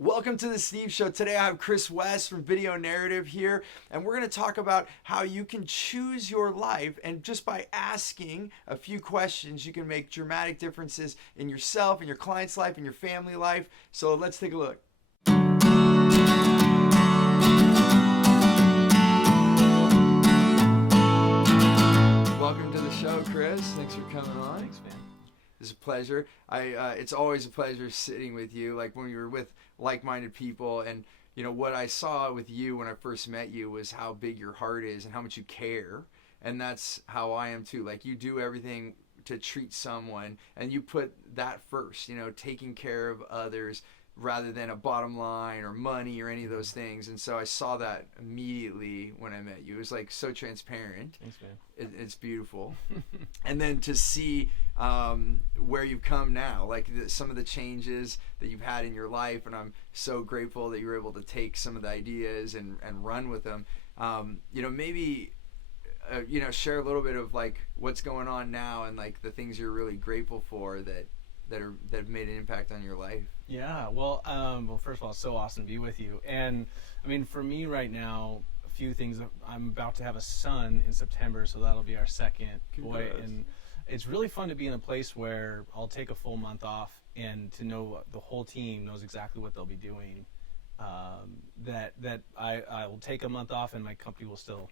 Welcome to the Steve Show. Today I have Chris West from Video Narrative here, and we're going to talk about how you can choose your life, and just by asking a few questions, you can make dramatic differences in yourself, in your client's life, in your family life. So let's take a look. Welcome to the show, Chris. Thanks for coming on. Thanks, man. It's a pleasure. It's always a pleasure sitting with you. Like when you were with like-minded people, and you know what I saw with you when I first met you was how big your heart is and how much you care, and that's how I am too. Like you do everything to treat someone, and you put that first. You know, taking care of others rather than a bottom line or money or any of those things. And so I saw that immediately when I met you. It was like so transparent. Thanks, man. It's beautiful. And then to see where you've come now, like some of the changes that you've had in your life, and I'm so grateful that you were able to take some of the ideas and run with them. Maybe share a little bit of like what's going on now and like the things you're really grateful for that have made an impact on your life. Yeah, well, first of all, it's so awesome to be with you. And I mean, for me right now, a few things. I'm about to have a son in September, so that'll be our second boy. And it's really fun to be in a place where I'll take a full month off and to know the whole team knows exactly what they'll be doing. That I will take a month off and my company will still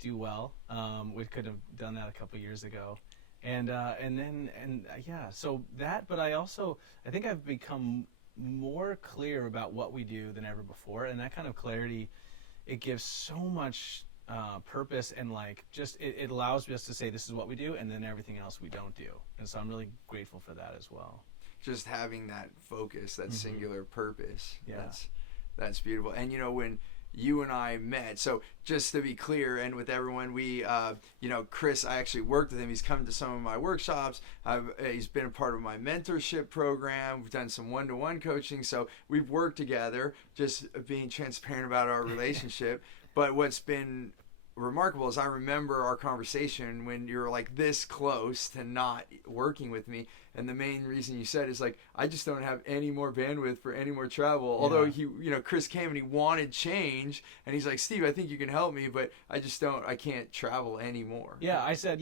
do well. We could have done that a couple years ago. So that, but I think I've become more clear about what we do than ever before, and that kind of clarity, it gives so much purpose, and like just it allows us to say this is what we do, and then everything else we don't do, and so I'm really grateful for that as well. Just having that focus, that singular purpose, yeah, that's beautiful. And you know, when you and I met, so just to be clear, and with everyone, we, Chris, I actually worked with him. He's come to some of my workshops. He's been a part of my mentorship program. We've done some one-to-one coaching. So we've worked together, just being transparent about our relationship. But what's been remarkable is I remember our conversation when you were like this close to not working with me, and the main reason you said is like, I just don't have any more bandwidth for any more travel. Yeah. Although Chris came and he wanted change, and he's like, Steve, I think you can help me, but I can't travel anymore. Yeah, I said,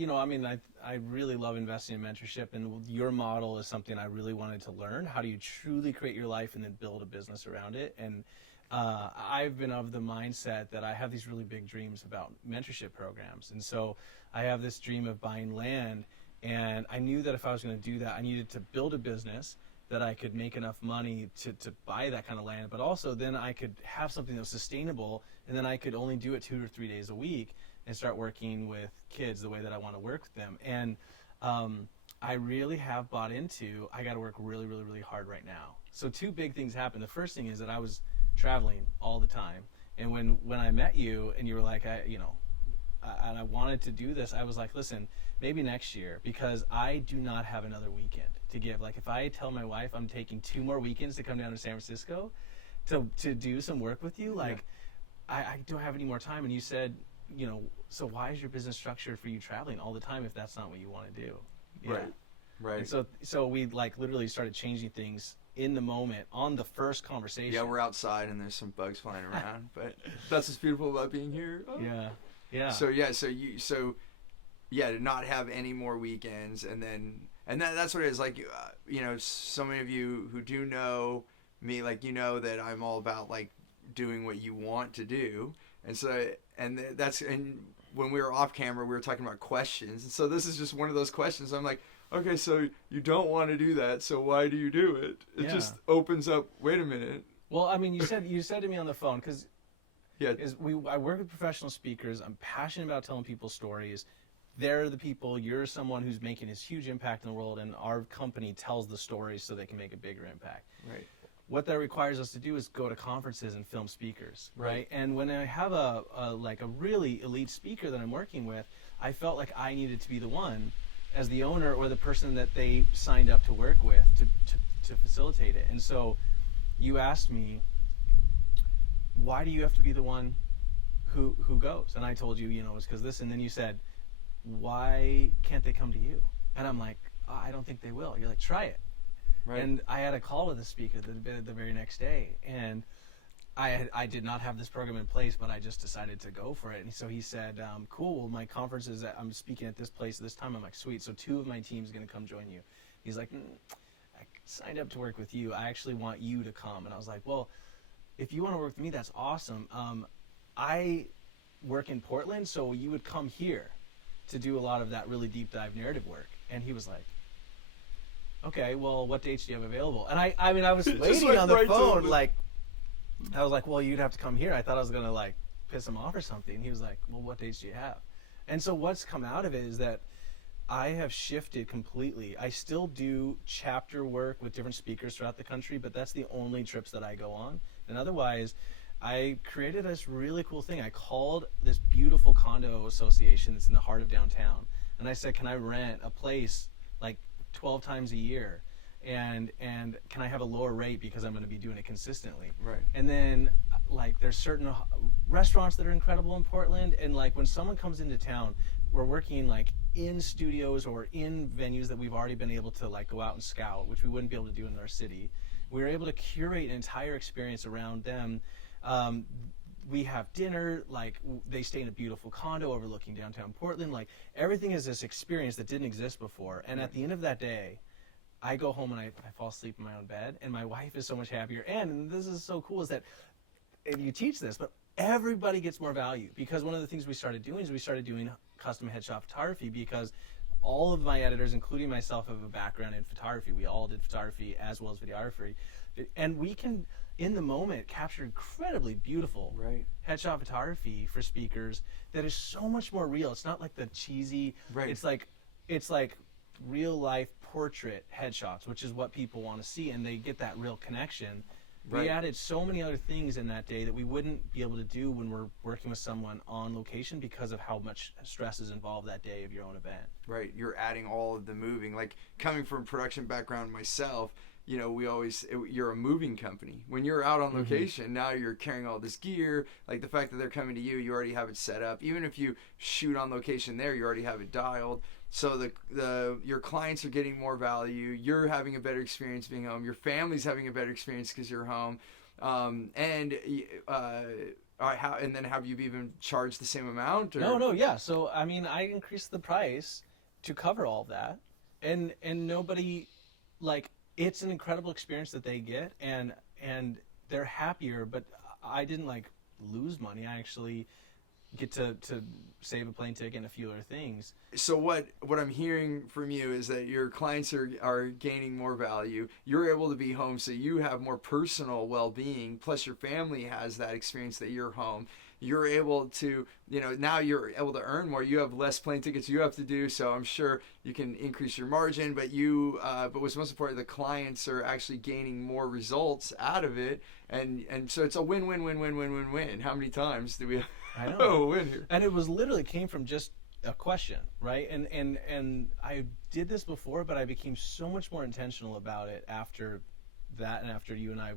I really love investing in mentorship, and your model is something I really wanted to learn. How do you truly create your life and then build a business around it? And I've been of the mindset that I have these really big dreams about mentorship programs. And so I have this dream of buying land, and I knew that if I was going to do that, I needed to build a business that I could make enough money to buy that kind of land, but also then I could have something that was sustainable, and then I could only do it 2 or 3 days a week and start working with kids the way that I want to work with them. And I really have bought into, I got to work really, really, really hard right now. So 2 big things happened. The first thing is that I was traveling all the time, and when I met you and you were like, and I wanted to do this, I was like, listen, maybe next year, because I do not have another weekend to give. Like if I tell my wife I'm taking 2 more weekends to come down to San Francisco to do some work with you, like I don't have any more time. And you said, so why is your business structured for you traveling all the time if that's not what you want to do? Yeah. Right. And so we like literally started changing things in the moment on the first conversation. Yeah, we're outside and there's some bugs flying around, but that's what's beautiful about being here. Oh. Yeah. So to not have any more weekends, and that's what it is. Like, so many of you who do know me, like, that I'm all about like doing what you want to do, and so and when we were off camera, we were talking about questions, and so this is just one of those questions. I'm like, okay, so you don't want to do that, so why do you do it? It just opens up, wait a minute. Well, I mean, you said to me on the phone, because I work with professional speakers. I'm passionate about telling people stories. They're the people, you're someone who's making this huge impact in the world, and our company tells the stories so they can make a bigger impact. Right. What that requires us to do is go to conferences and film speakers, right? And when I have a really elite speaker that I'm working with, I felt like I needed to be the one as the owner or the person that they signed up to work with to facilitate it. And so you asked me, why do you have to be the one who goes? And I told you, it's because this. And then you said, why can't they come to you? And I'm like, I don't think they will. You're like, try it. Right. And I had a call with the speaker the very next day, and I did not have this program in place, but I just decided to go for it. And so he said, cool, my conference is I'm speaking at this place this time. I'm like, sweet. So 2 of my team's going to come join you. He's like, I signed up to work with you. I actually want you to come. And I was like, well, if you want to work with me, that's awesome. I work in Portland, so you would come here to do a lot of that really deep dive narrative work. And he was like, okay, well, what dates do you have available? And I mean, I was waiting on the phone, like, I was like, well, you'd have to come here. I thought I was going to like piss him off or something. He was like, well, what dates do you have? And so what's come out of it is that I have shifted completely. I still do chapter work with different speakers throughout the country, but that's the only trips that I go on. And otherwise, I created this really cool thing. I called this beautiful condo association that's in the heart of downtown. And I said, can I rent a place like 12 times a year? And can I have a lower rate because I'm going to be doing it consistently? Right. And then like there's certain restaurants that are incredible in Portland, and like when someone comes into town, we're working like in studios or in venues that we've already been able to like go out and scout, which we wouldn't be able to do in our city. We were able to curate an entire experience around them. We have dinner, like they stay in a beautiful condo overlooking downtown Portland. Like everything is this experience that didn't exist before. And at the end of that day, I go home and I fall asleep in my own bed, and my wife is so much happier. And this is so cool is that, and you teach this, but everybody gets more value, because one of the things we started doing is we started doing custom headshot photography, because all of my editors, including myself, have a background in photography. We all did photography as well as videography. And we can, in the moment, capture incredibly beautiful headshot photography for speakers that is so much more real. It's not like the cheesy, it's like real life portrait headshots, which is what people want to see, and they get that real connection. We added so many other things in that day that we wouldn't be able to do when we're working with someone on location, because of how much stress is involved that day of your own event. Right. You're adding all of the moving. Like coming from a production background myself, you know, you're a moving company. When you're out on location, now you're carrying all this gear. Like the fact that they're coming to you, you already have it set up. Even if you shoot on location there, you already have it dialed. So your clients are getting more value. You're having a better experience being home. Your family's having a better experience because you're home. And then have you even charged the same amount? Or? No, yeah. So I mean, I increased the price to cover all of that, and nobody, like, it's an incredible experience that they get, and they're happier. But I didn't like lose money. I actually get to save a plane ticket and a few other things. So what I'm hearing from you is that your clients are gaining more value. You're able to be home, so you have more personal well-being, plus your family has that experience that you're home. You're able to, now you're able to earn more. You have less plane tickets you have to do, so I'm sure you can increase your margin, but what's most important, the clients are actually gaining more results out of it, and so it's a win-win-win-win-win-win-win. How many times do we I know. win here? And it was literally came from just a question, right? And I did this before, but I became so much more intentional about it after that, and after you and I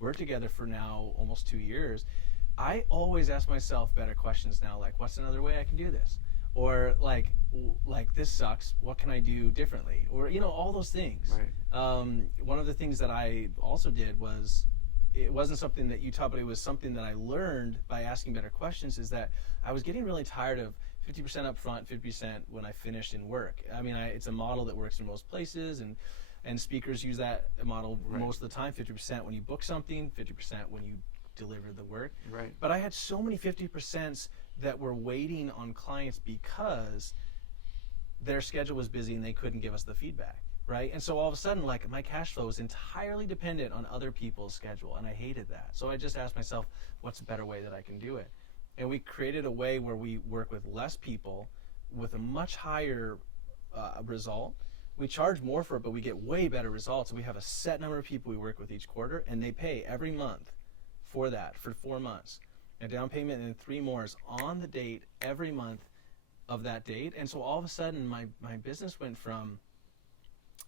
worked together for now almost 2 years. I always ask myself better questions now, like, what's another way I can do this? Or like this sucks, what can I do differently? Or, all those things. Right. One of the things that I also did was, it wasn't something that you taught, but it was something that I learned by asking better questions, is that I was getting really tired of 50% up front, 50% when I finished in work. I mean, it's a model that works in most places, and speakers use that model most of the time. 50% when you book something, 50% when you deliver the work. Right. But I had so many 50% that were waiting on clients because their schedule was busy and they couldn't give us the feedback. Right. And so all of a sudden, like, my cash flow was entirely dependent on other people's schedule, and I hated that. So I just asked myself, what's a better way that I can do it? And we created a way where we work with less people with a much higher result. We charge more for it, but we get way better results. We have a set number of people we work with each quarter, and they pay every month for that for 4 months. A down payment and 3 more is on the date every month of that date. And so all of a sudden, my business went from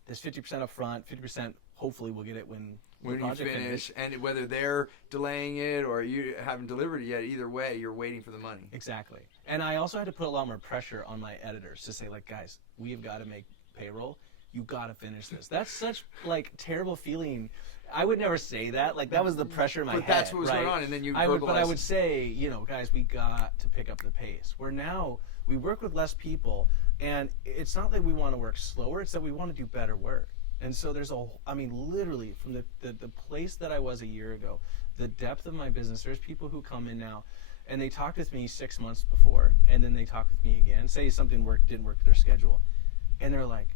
this 50% up front, 50% hopefully we'll get it when the project you finish, and whether they're delaying it or you haven't delivered it yet, either way, you're waiting for the money. Exactly. And I also had to put a lot more pressure on my editors to say, like, guys, we have got to make payroll. you got to finish this. That's such like terrible feeling. I would never say that. Like that was the pressure in my head. But that's what was going on, and then you verbalized. But I would say, you know, guys, we got to pick up the pace. Where now we work with less people, and it's not that we want to work slower. It's that we want to do better work. And so there's I mean, literally from the place that I was a year ago, the depth of my business, there's people who come in now and they talked with me 6 months before, and then they talk with me again, say something didn't work with their schedule. And they're like,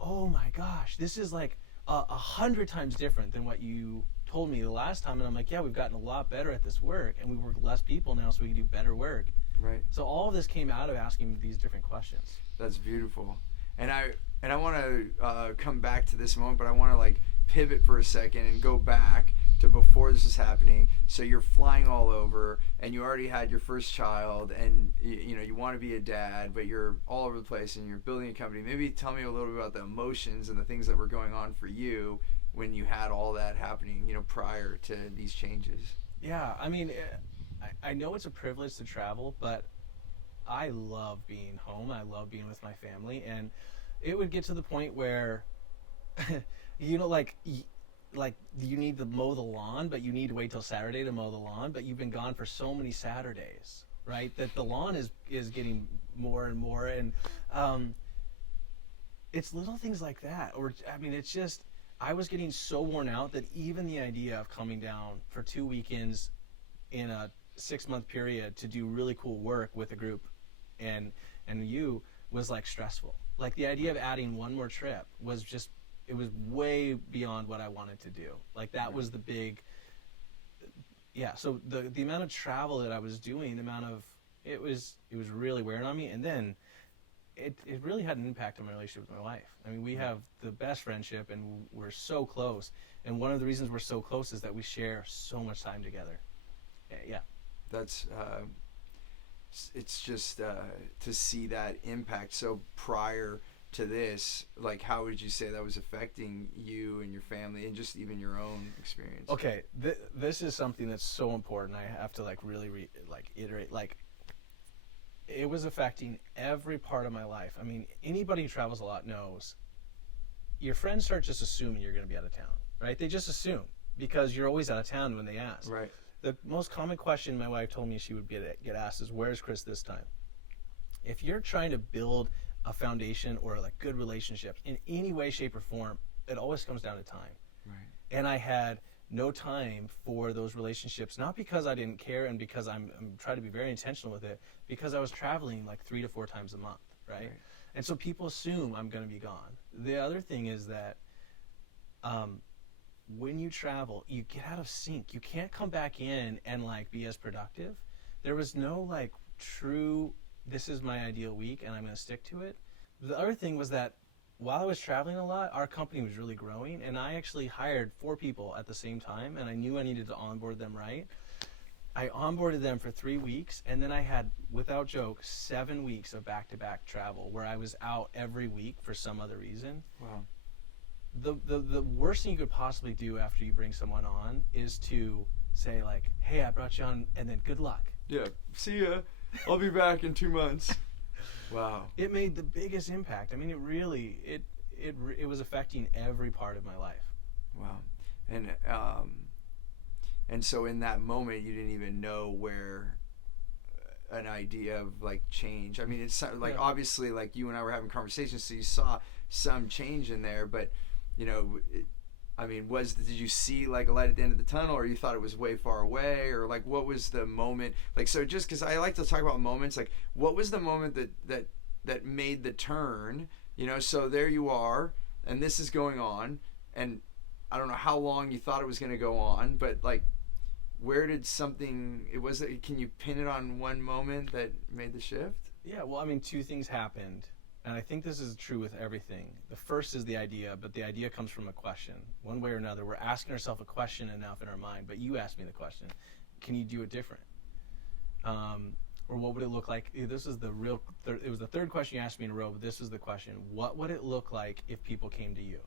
oh my gosh, this is like 100 times different than what you told me the last time. And I'm like, yeah, we've gotten a lot better at this work, and we work with less people now so we can do better work. Right. So all of this came out of asking these different questions. That's beautiful. And I want to come back to this moment, but I want to like pivot for a second and go back to before this was happening. So you're flying all over, and you already had your first child, and you know you want to be a dad, but you're all over the place, and you're building a company. Maybe tell me a little bit about the emotions and the things that were going on for you when you had all that happening, you know, prior to these changes. Yeah, I mean, I know it's a privilege to travel, but I love being home. I love being with my family, and it would get to the point where, you know, like you need to mow the lawn, but you need to wait till Saturday to mow the lawn, but you've been gone for so many Saturdays, right? That the lawn is getting more and more, and it's little things like that. Or I mean, it's just I was getting so worn out that even the idea of coming down for 2 weekends in a 6-month period to do really cool work with a group and you was like stressful. Like the idea of adding one more trip was just, it was way beyond what I wanted to do. Like that was the big, yeah. So the amount of travel that I was doing, the amount of, it was really wearing on me. And then it really had an impact on my relationship with my wife. I mean, we have the best friendship and we're so close. And one of the reasons we're so close is that we share so much time together. Yeah. That's, it's just to see that impact. So prior to this, like how would you say that was affecting you and your family and just even your own experience? Okay, this is something that's so important. I have to like really iterate. Like it was affecting every part of my life. I mean, anybody who travels a lot knows your friends start just assuming you're going to be out of town, right? They just assume because you're always out of town when they ask. Right. The most common question my wife told me she would get asked is, "Where's Chris this time?" If you're trying to build a foundation or like good relationship in any way, shape, or form, it always comes down to time. Right. And I had no time for those relationships, not because I didn't care and because I'm trying to be very intentional with it, because I was traveling like 3 to 4 times a month, right? And so people assume I'm going to be gone. The other thing is that when you travel, you get out of sync. You can't come back in and like be as productive. There was no like true, this is my ideal week and I'm going to stick to it. The other thing was that while I was traveling a lot, our company was really growing, and I actually hired 4 people at the same time, and I knew I needed to onboard them right. I onboarded them for 3 weeks, and then I had, without joke, 7 weeks of back-to-back travel where I was out every week for some other reason. Wow. The worst thing you could possibly do after you bring someone on is to say like, hey, I brought you on, and then good luck. Yeah, see ya. I'll be back in 2 months. Wow. It made the biggest impact. I mean, it really, it was affecting every part of my life. Wow. And so in that moment, you didn't even know where an idea of like change. I mean, it's like obviously like you and I were having conversations, so you saw some change in there, but you know, did you see like a light at the end of the tunnel, or you thought it was way far away, or like what was the moment? Like, so just because I like to talk about moments, like what was the moment that made the turn? You know, so there you are, and this is going on, and I don't know how long you thought it was going to go on, but like, where did something? Can you pin it on one moment that made the shift? Yeah, well, I mean, 2 things happened. And I think this is true with everything. The first is the idea, but the idea comes from a question. One way or another, we're asking ourselves a question enough in our mind, but you asked me the question, can you do it different? Or what would it look like? This is it was the 3rd question you asked me in a row, but this is the question. What would it look like if people came to you?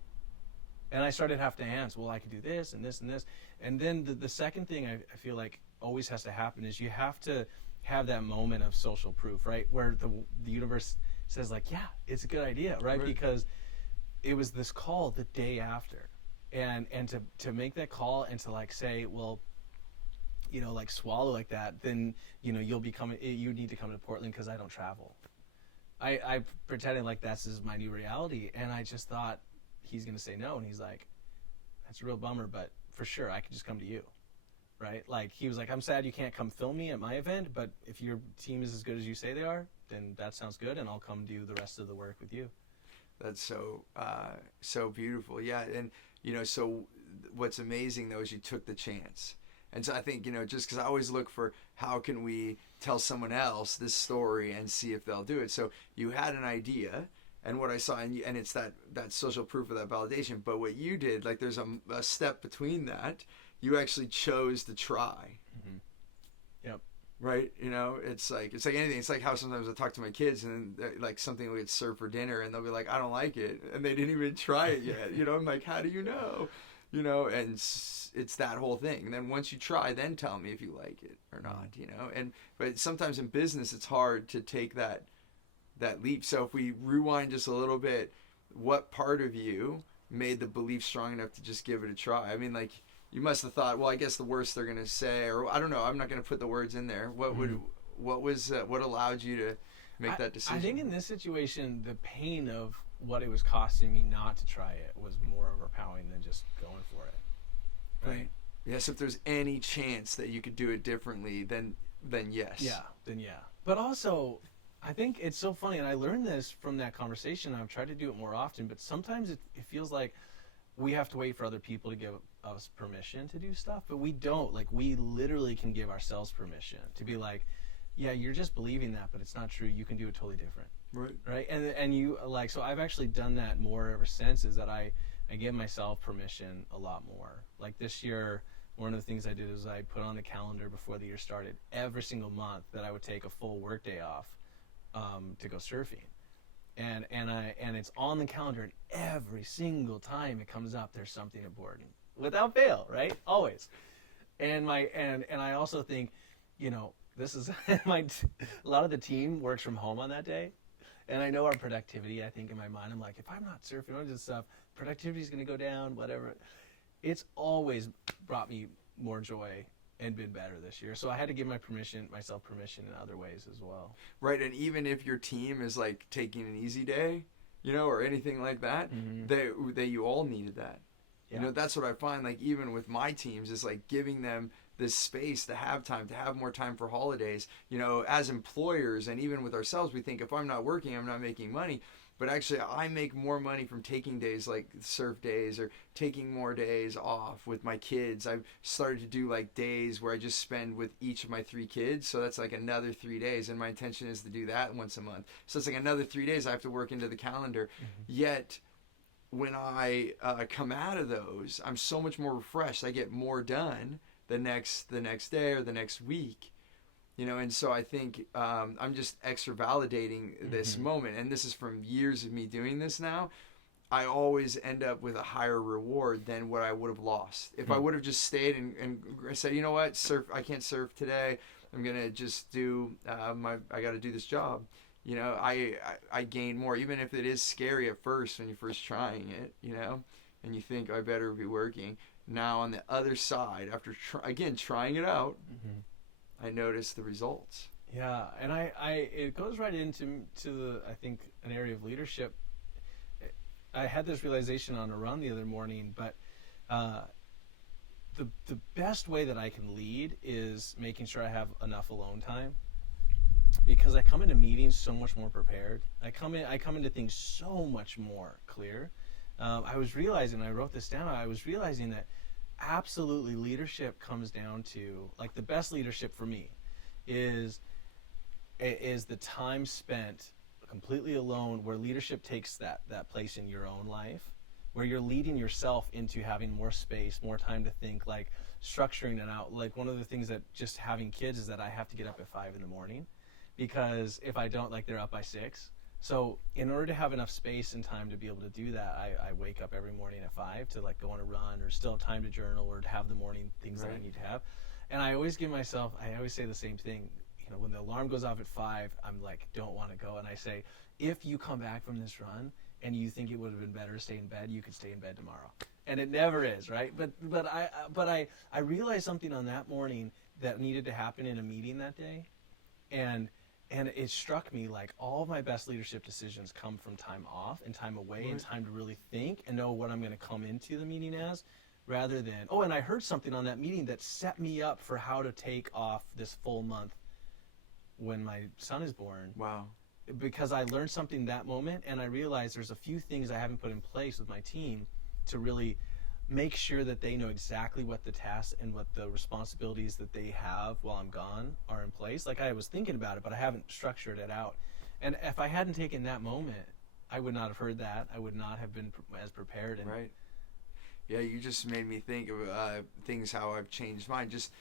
And I started having to answer, well, I could do this and this and this. And then the second thing I feel like always has to happen is you have to have that moment of social proof, right? Where the universe says like, yeah, it's a good idea, right? Because it was this call the day after, and to make that call and to like say, well, you know, like swallow like that, then you know you need to come to Portland because I don't travel. I pretended like this is my new reality, and I just thought he's gonna say no, and he's like, that's a real bummer, but for sure I could just come to you, right? Like he was like, I'm sad you can't come film me at my event, but if your team is as good as you say they are, then that sounds good, and I'll come do the rest of the work with you. That's so beautiful. Yeah, and you know, so what's amazing though is you took the chance. And so I think, you know, just because I always look for how can we tell someone else this story and see if they'll do it. So you had an idea, and what I saw, and it's that social proof of that validation. But what you did, like there's a step between that. You actually chose to try. Mm-hmm. Yep. Right? You know, it's like anything. It's like how sometimes I talk to my kids and like something will get served for dinner and they'll be like, I don't like it. And they didn't even try it yet. You know, I'm like, how do you know? You know, and it's that whole thing. And then once you try, then tell me if you like it or not, you know. But sometimes in business, it's hard to take that leap. So if we rewind just a little bit, what part of you made the belief strong enough to just give it a try? I mean, like, you must have thought, well, I guess the worst they're going to say, or I don't know, I'm not going to put the words in there. What allowed you to make that decision? I think in this situation, the pain of what it was costing me not to try it was more overpowering than just going for it. Right? Yes, if there's any chance that you could do it differently, then yes. Yeah, then yeah. But also, I think it's so funny, and I learned this from that conversation. I've tried to do it more often, but sometimes it feels like we have to wait for other people to give us permission to do stuff, but we don't. Like, we literally can give ourselves permission to be like, yeah, you're just believing that, but it's not true. You can do it totally different. Right. And you like, so I've actually done that more ever since, is that I give myself permission a lot more. Like this year, one of the things I did is I put on the calendar before the year started every single month that I would take a full work day off to go surfing. And it's on the calendar, and every single time it comes up, there's something important without fail, right? Always. And I also think, you know, this is a lot of the team works from home on that day. And I know our productivity, I think in my mind, I'm like, if I'm not surfing on this stuff, productivity is going to go down, whatever. It's always brought me more joy and been better this year. So I had to give myself permission in other ways as well. Right, and even if your team is like taking an easy day, you know, or anything like that, mm-hmm. you all needed that. Yeah. You know, that's what I find, like even with my teams, is like giving them this space to have time, to have more time for holidays. You know, as employers and even with ourselves, we think if I'm not working, I'm not making money. But actually, I make more money from taking days like surf days or taking more days off with my kids. I've started to do like days where I just spend with each of my 3 kids. So that's like another 3 days. And my intention is to do that once a month. So it's like another 3 days I have to work into the calendar. Mm-hmm. Yet when I come out of those, I'm so much more refreshed. I get more done the next day or the next week, you know. And so I think I'm just extra validating this mm-hmm. moment, and this is from years of me doing this now. I always end up with a higher reward than what I would have lost if mm-hmm. I would have just stayed and said, you know what, I can't surf today, I'm gonna just do I got to do this job. You know, I gain more, even if it is scary at first when you're first trying it, you know, and you think I better be working. Now on the other side, after trying it out, mm-hmm. I notice the results. Yeah, and it goes right into the, I think, an area of leadership. I had this realization on a run the other morning, but the best way that I can lead is making sure I have enough alone time, because I come into meetings so much more prepared. I come into things so much more clear. I was realizing, I wrote this down, I was realizing that absolutely leadership comes down to, like, the best leadership for me is the time spent completely alone, where leadership takes that place in your own life, where you're leading yourself into having more space, more time to think, like structuring it out. Like, one of the things that just having kids is that I have to get up at 5 a.m, because if I don't, like, they're up by 6. So in order to have enough space and time to be able to do that, I wake up every morning at 5 to, like, go on a run or still have time to journal or to have the morning things right. that I need to have. And I always say the same thing. You know, when the alarm goes off at 5, I'm like, don't want to go. And I say, if you come back from this run and you think it would have been better to stay in bed, you could stay in bed tomorrow. And it never is, right? But I realized something on that morning that needed to happen in a meeting that day, and it struck me like all of my best leadership decisions come from time off and time away and time to really think and know what I'm going to come into the meeting as, rather than, and I heard something on that meeting that set me up for how to take off this full month when my son is born. Wow. Because I learned something that moment, and I realized there's a few things I haven't put in place with my team to really make sure that they know exactly what the tasks and what the responsibilities that they have while I'm gone are in place. Like, I was thinking about it, but I haven't structured it out. And if I hadn't taken that moment, I would not have heard that. I would not have been as prepared. And right. Yeah, you just made me think of things, how I've changed mine. Just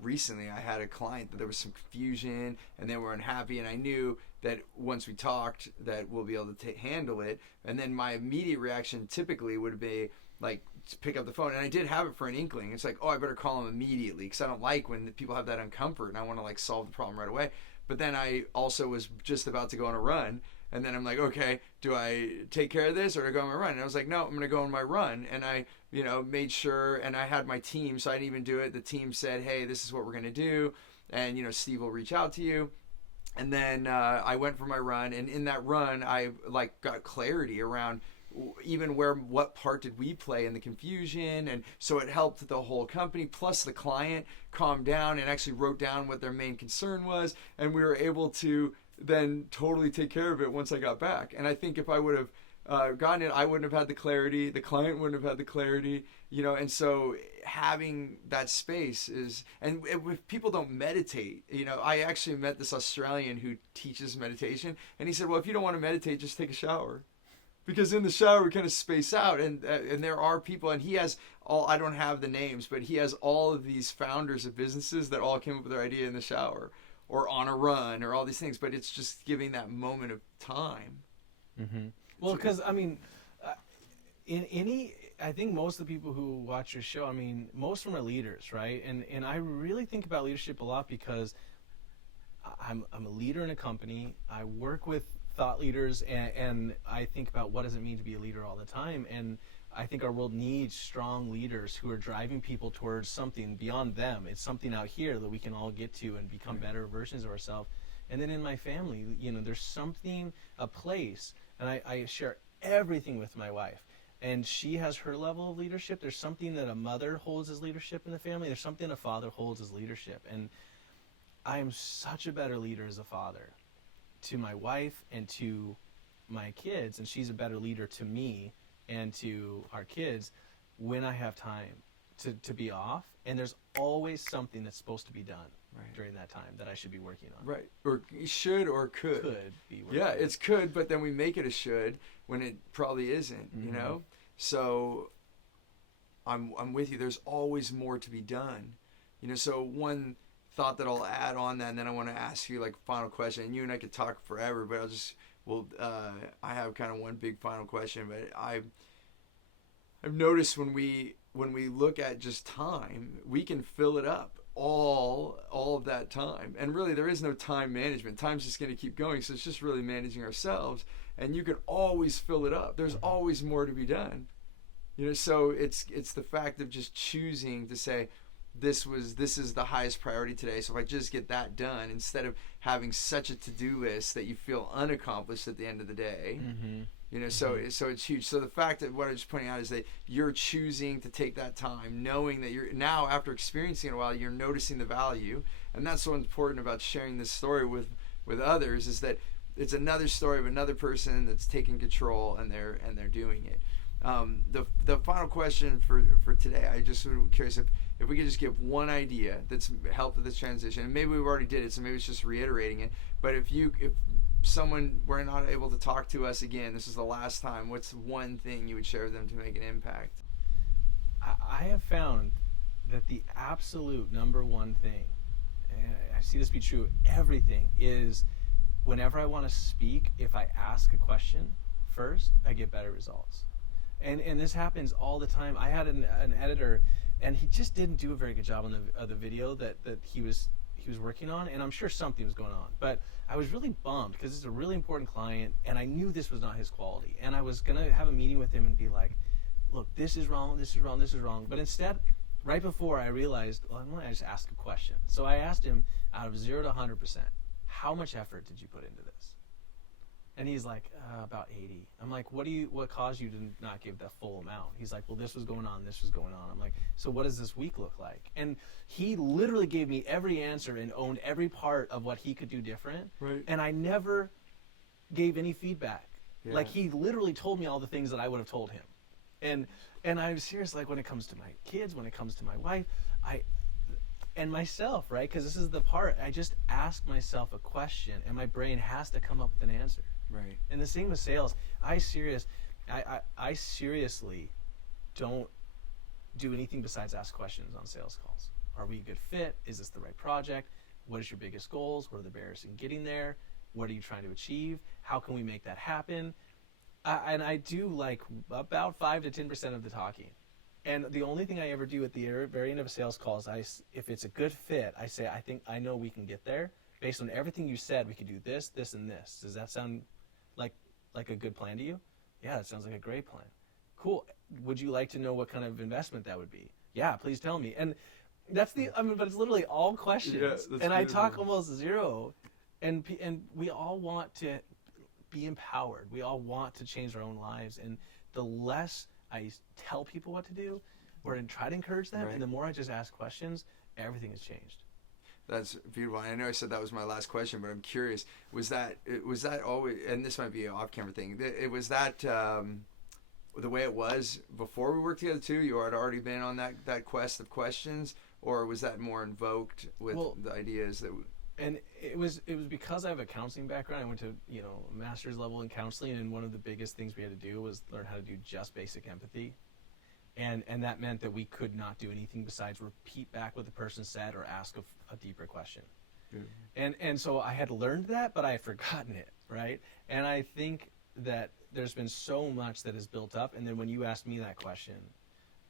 recently, I had a client that there was some confusion and they were unhappy, and I knew that once we talked that we'll be able to handle it. And then my immediate reaction typically would be like to pick up the phone, and I did have it for an inkling. It's like, I better call him immediately, because I don't like when people have that uncomfort, and I want to like solve the problem right away. But then I also was just about to go on a run, and then I'm like, okay, do I take care of this or do I go on my run? And I was like, no, I'm going to go on my run. And I, made sure, and I had my team, so I didn't even do it. The team said, hey, this is what we're going to do. And, Steve will reach out to you. And then I went for my run. And in that run, I like got clarity around even what part did we play in the confusion. And so it helped the whole company, plus the client calmed down and actually wrote down what their main concern was. And we were able to then totally take care of it once I got back. And I think if I would have gotten it, I wouldn't have had the clarity, the client wouldn't have had the clarity, and so having that space is, and if people don't meditate, I actually met this Australian who teaches meditation, and he said, well, if you don't want to meditate, just take a shower. Because in the shower we kind of space out, and there are people, and he has I don't have the names, but he has all of these founders of businesses that all came up with their idea in the shower or on a run or all these things, but it's just giving that moment of time. Mm-hmm. Well, because I think most of the people who watch your show, most of them are leaders, right? And I really think about leadership a lot because I'm a leader in a company. I work with thought leaders, and I think about what does it mean to be a leader all the time. And I think our world needs strong leaders who are driving people towards something beyond them. It's something out here that we can all get to and become better versions of ourselves. And then in my family, there's something, a place, and I share everything with my wife. And she has her level of leadership. There's something that a mother holds as leadership in the family. There's something a father holds as leadership. And I am such a better leader as a father to my wife and to my kids, and she's a better leader to me and to our kids when I have time to be off. And there's always something that's supposed to be done during that time that I should be working on. Right. Or should or could. Could be working. Yeah, it's could, but then we make it a should when it probably isn't, Mm-hmm. So I'm with you. There's always more to be done. So one thought that I'll add on that, and then I want to ask you like final question, and you and I could talk forever, but I have kind of one big final question, but I've noticed when we look at just time, we can fill it up all of that time, and really there is no time management. Time's just going to keep going, so it's just really managing ourselves, and you can always fill it up. There's always more to be done, so it's the fact of just choosing to say, this is the highest priority today, so if I just get that done, instead of having such a to-do list that you feel unaccomplished at the end of the day. Mm-hmm. So it's huge. So the fact that what I was just pointing out is that you're choosing to take that time, knowing that you're now, after experiencing it a while, you're noticing the value. And that's so important about sharing this story with others, is that it's another story of another person that's taking control, and they're doing it. The final question for today, I just was curious if we could just give one idea that's helped with this transition, and maybe we've already did it, so maybe it's just reiterating it. But if someone were not able to talk to us again, this is the last time, what's one thing you would share with them to make an impact? I have found that the absolute number one thing, and I see this be true of everything, is whenever I want to speak, if I ask a question first, I get better results. And this happens all the time. I had an editor, and he just didn't do a very good job on the video that he working on, and I'm sure something was going on. But I was really bummed because it's a really important client, and I knew this was not his quality. And I was gonna have a meeting with him and be like, look, this is wrong, this is wrong, this is wrong. But instead, right before I realized, well, I'm gonna just ask a question. So I asked him, out of 0 to 100%, how much effort did you put into this? And he's like, about 80. I'm like, what caused you to not give the full amount? He's like, well, this was going on, this was going on. I'm like, so what does this week look like? And he literally gave me every answer and owned every part of what he could do different. Right. And I never gave any feedback. Yeah. Like, he literally told me all the things that I would have told him. And I'm serious, like, when it comes to my kids, when it comes to my wife, and myself, right? Because this is the part, I just ask myself a question and my brain has to come up with an answer. Right. And the same with sales. I seriously don't do anything besides ask questions on sales calls. Are we a good fit? Is this the right project? What is your biggest goals? What are the barriers in getting there? What are you trying to achieve? How can we make that happen? And I do like about 5 to 10% of the talking. And the only thing I ever do at the very end of a sales call is if it's a good fit, I say, I know we can get there. Based on everything you said, we could do this, this, and this. Does that sound like a good plan to you? Yeah, that sounds like a great plan. Cool. Would you like to know what kind of investment that would be? Yeah, please tell me. And that's but it's literally all questions. Yeah, that's and I talk beautiful. almost zero. And we all want to be empowered. We all want to change our own lives. And the less I tell people what to do or try to encourage them, Right. and the more I just ask questions, everything has changed. That's beautiful. I know I said that was my last question, but I'm curious. Was that always? And this might be an off-camera thing. Was that the way it was before we worked together too? You had already been on that quest of questions, or was that more invoked with the ideas that? And it was because I have a counseling background. I went to master's level in counseling, and one of the biggest things we had to do was learn how to do just basic empathy. And that meant that we could not do anything besides repeat back what the person said or ask a deeper question. Yeah. And so I had learned that, but I had forgotten it, right? And I think that there's been so much that has built up, and then when you asked me that question,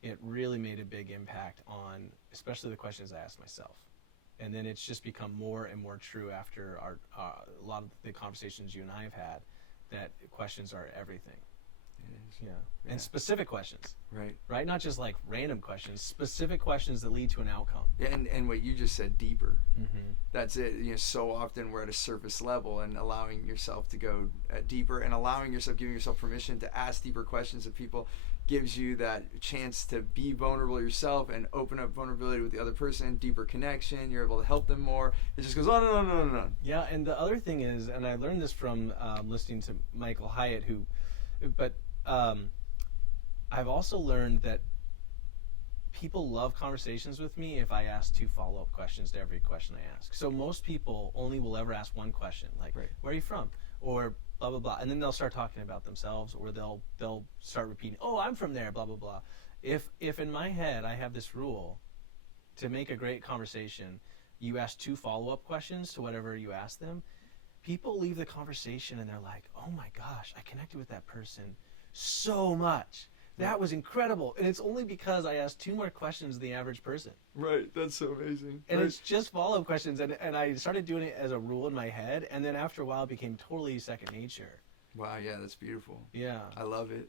it really made a big impact on especially the questions I asked myself. And then it's just become more and more true after a lot of the conversations you and I have had, that questions are everything. Yeah. And specific questions. Right? Not just like random questions, specific questions that lead to an outcome. Yeah, and what you just said, deeper. Mm-hmm. That's it. So often we're at a surface level, and allowing yourself to go deeper and giving yourself permission to ask deeper questions of people gives you that chance to be vulnerable yourself and open up vulnerability with the other person, deeper connection. You're able to help them more. It just goes on and on and on and on. Yeah, and the other thing is, and I learned this from listening to Michael Hyatt, I've also learned that people love conversations with me if I ask 2 follow-up questions to every question I ask. So most people only will ever ask one question, like, where are you from? Or blah, blah, blah. And then they'll start talking about themselves, or they'll start repeating, oh, I'm from there, blah, blah, blah. If in my head I have this rule, to make a great conversation, you ask 2 follow-up questions to whatever you ask them, people leave the conversation and they're like, oh my gosh, I connected with that person so much. That was incredible. And it's only because I asked 2 more questions than the average person. Right. That's so amazing. And it's just follow-up questions. And I started doing it as a rule in my head. And then after a while, it became totally second nature. Wow. Yeah, that's beautiful. Yeah. I love it.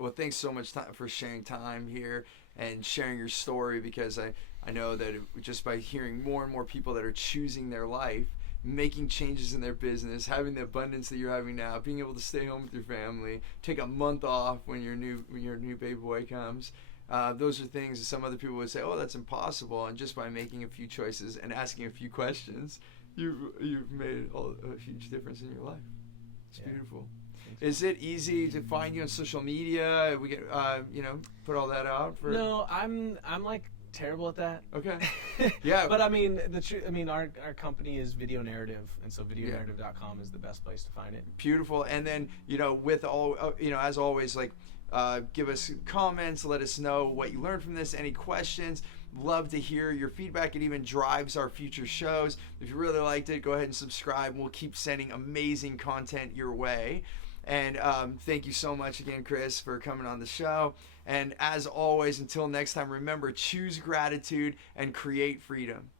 Well, thanks so much for sharing time here and sharing your story, because I know that just by hearing more and more people that are choosing their life, making changes in their business, having the abundance that you're having now, being able to stay home with your family, take a month off when your new baby boy comes. Those are things that some other people would say, oh, that's impossible. And just by making a few choices and asking a few questions, you've made a huge difference in your life. It's beautiful. Is it easy to find you on social media? We get put all that out for. No, I'm like terrible at that. Okay. Yeah. But I mean, our company is Video Narrative, and so videonarrative.com is the best place to find it. Beautiful. And then, with all, as always, like, give us comments, let us know what you learned from this, any questions. Love to hear your feedback. It even drives our future shows. If you really liked it, go ahead and subscribe, and we'll keep sending amazing content your way. And thank you so much again, Chris, for coming on the show. And as always, until next time, remember, choose gratitude and create freedom.